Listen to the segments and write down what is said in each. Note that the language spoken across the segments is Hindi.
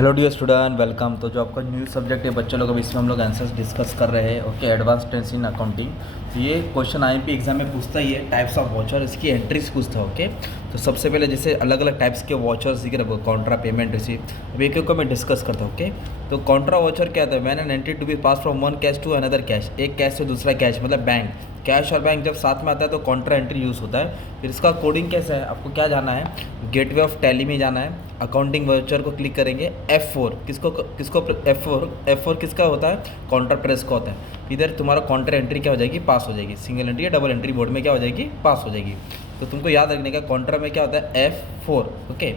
Hello dear student, welcome. तो जो आपका न्यू सब्जेक्ट है बच्चों लोग, अभी इसमें हम लोग आंसर्स डिस्कस कर रहे हैं। Okay, advance tense in accounting. तो ये क्वेश्चन आईएमपी एग्जाम में पूछता ही है, टाइप्स ऑफ वॉचर, इसकी एंट्रीज पूछता है। ओके, तो सबसे पहले जैसे अलग अलग टाइप्स के वॉचर्स दिख रहे हैं, कॉन्ट्रा, पेमेंट, रिसीव। अभी एक एक को मैं डिस्कस करता हूँ। ओके, तो कॉन्ट्रा वॉचर क्या होता है? When an entry to be pass from one cash to another cash, एक कैश से दूसरा कैश, मतलब बैंक। कैश और बैंक जब साथ में आता है तो कॉन्ट्रा एंट्री यूज़ होता है। फिर इसका कोडिंग कैसा है, आपको क्या जाना है, गेटवे ऑफ टैली में जाना है। अकाउंटिंग वाउचर को क्लिक करेंगे। F4 किसको किसको F4 किसका होता है? काउंटर प्रेस का होता है। इधर तुम्हारा काउंटर एंट्री क्या हो जाएगी? पास हो जाएगी। सिंगल एंट्री या डबल एंट्री बोर्ड में क्या हो जाएगी? पास हो जाएगी। तो तुमको याद रखने का काउंटर में क्या होता है? F4। ओके,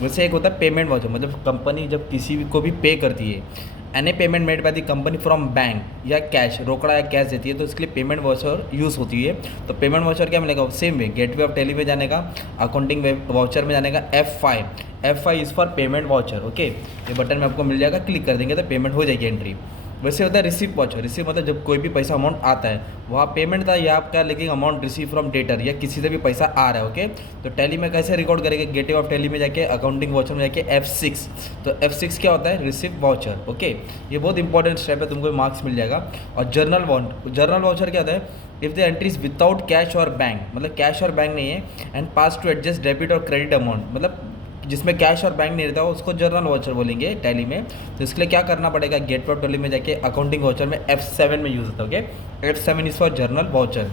वैसे एक होता है पेमेंट वाउचर, मतलब कंपनी जब किसी को भी पे करती है, any payment made by the company from bank या कैश, रोकड़ा या कैश देती है, तो इसके लिए पेमेंट वाउचर यूज़ होती है। तो पेमेंट वाउचर क्या मिलेगा? Same way gateway of Tally में जाने का, अकाउंटिंग वाउचर में जाने का F5 is for payment voucher. Okay, ये बटन में आपको मिल जाएगा, क्लिक कर देंगे तो पेमेंट हो जाएगी एंट्री। वैसे होता है रिसीव वाउचर। रिसीव मतलब जब कोई भी पैसा अमाउंट आता है, वहाँ पेमेंट था या आपका, लेकिन अमाउंट रिसीव फ्रॉम डेटर या किसी से भी पैसा आ रहा है। ओके, तो टैली में कैसे रिकॉर्ड करेंगे? गेटवे ऑफ टैली में जाके, अकाउंटिंग वाउचर में जाके F6। तो F6 क्या होता है? Receive voucher. ओके, ये बहुत इंपॉर्टेंट स्टेप है, तुमको मार्क्स मिल जाएगा। और जर्नल वाउचर क्या होता है? If the entries without cash और बैंक, मतलब कैश और बैंक नहीं है, and pass to adjust debit और क्रेडिट अमाउंट, मतलब जिसमें कैश और बैंक नहीं रहता उसको जर्नल वाउचर बोलेंगे टैली में। तो इसके लिए क्या करना पड़ेगा? गेटवे ऑफ टैली में जाके अकाउंटिंग वाउचर में F7 में यूज़ होता है। Okay, F7 is for journal voucher.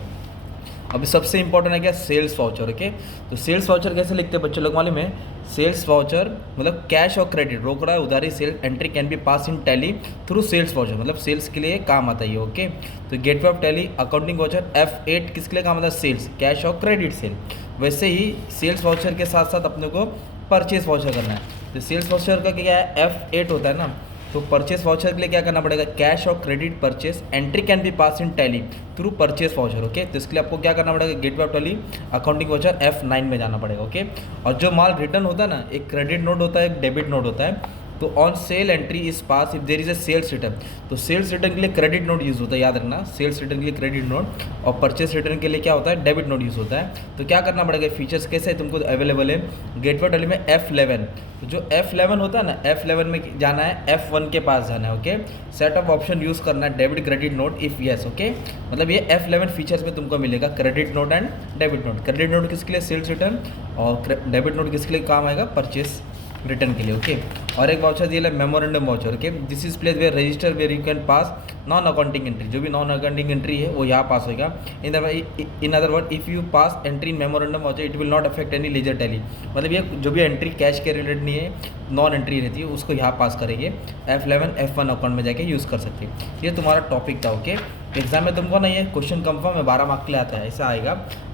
अभी सबसे इंपॉर्टेंट है क्या? Sales voucher. ओके, तो सेल्स वाउचर कैसे लिखते हैं बच्चों लोग मालूम है? सेल्स वाउचर मतलब कैश और क्रेडिट, रोकड़ा उधारी, sale entry can be pass in Tally through sales voucher, मतलब सेल्स के लिए काम आता है ये। ओके, तो gateway of Tally accounting voucher F8 किसके लिए काम आता है? सेल्स, कैश और क्रेडिट सेल। वैसे ही सेल्स वाउचर के साथ साथ अपने को परचेस वाउचर करना है। तो सेल्स वाउचर का क्या है? F8 होता है ना। तो परचेस वाउचर के लिए क्या करना पड़ेगा? कैश और credit purchase entry can be pass in Tally through purchase voucher. Okay, तो इसके लिए आपको क्या करना पड़ेगा? Gateway of Tally accounting voucher F9 में जाना पड़ेगा। ओके, और जो माल रिटर्न होता है ना, एक क्रेडिट नोट होता है, एक डेबिट नोट होता है। तो on sale entry is pass if there is a sales return, तो सेल्स रिटर्न के लिए क्रेडिट नोट यूज़ होता है, याद रखना। सेल्स रिटर्न के लिए क्रेडिट नोट और परचेस रिटर्न के लिए क्या होता है? डेबिट नोट यूज़ होता है। तो क्या करना पड़ेगा? फीचर्स कैसे तुमको अवेलेबल है गेटवे टैली में F11। तो जो F11 होता है ना, F11 में जाना है, F1 के पास जाना है। Okay, set of option use करना है, debit credit note if yes. Okay, मतलब ये F11 फीचर्स में तुमको मिलेगा, credit note and debit note. Credit note किसके लिए? सेल्स रिटर्न, और डेबिट नोट किसके लिए काम आएगा? परचेस रिटर्न के लिए। ओके, और एक वाउचर दिया है memorandum voucher. Okay, this is place where register where you can pass non accounting entry, जो भी नॉन अकाउंटिंग एंट्री है वो यहाँ पास होगा। In other word, if you pass entry in memorandum voucher it will not affect any ledger Tally, मतलब ये जो भी एंट्री कैश के रिलेटेड नहीं है, नॉन एंट्री रहती है, उसको यहाँ पास करेंगे। F11 F1 अकाउंट में जाके यूज़ कर सकते हैं। ये तुम्हारा टॉपिक था। ओके, एग्जाम में तुमको नहीं है, क्वेश्चन कंफर्म है, 12 मार्क के लिए आता है, ऐसा आएगा।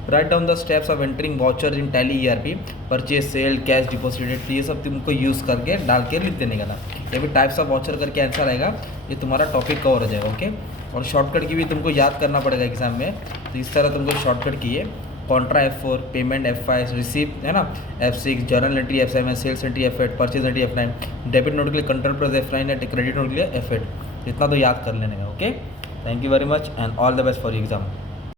Write down the steps of entering voucher in Tally ERP, purchase, sale, cash deposited, ये सब तुमको यूज़ करके डाल के लिख देने का था। ये भी टाइप्स ऑफ वाउचर करके आंसर आएगा, ये तुम्हारा टॉपिक कवर हो जाएगा। ओके, और शॉर्टकट की भी तुमको याद करना पड़ेगा एग्जाम में, तो इस तरह तुमको शॉर्टकट की है। Contra F4, payment F5, receive है ना F6, journal entry F7, sales entry F8, purchase entry F9, debit note के लिए कंट्रोल प्लस F9 है, क्रेडिट नोट के लिए F8। इतना तो याद कर लेने का। Okay, thank you very much and all the best for exam.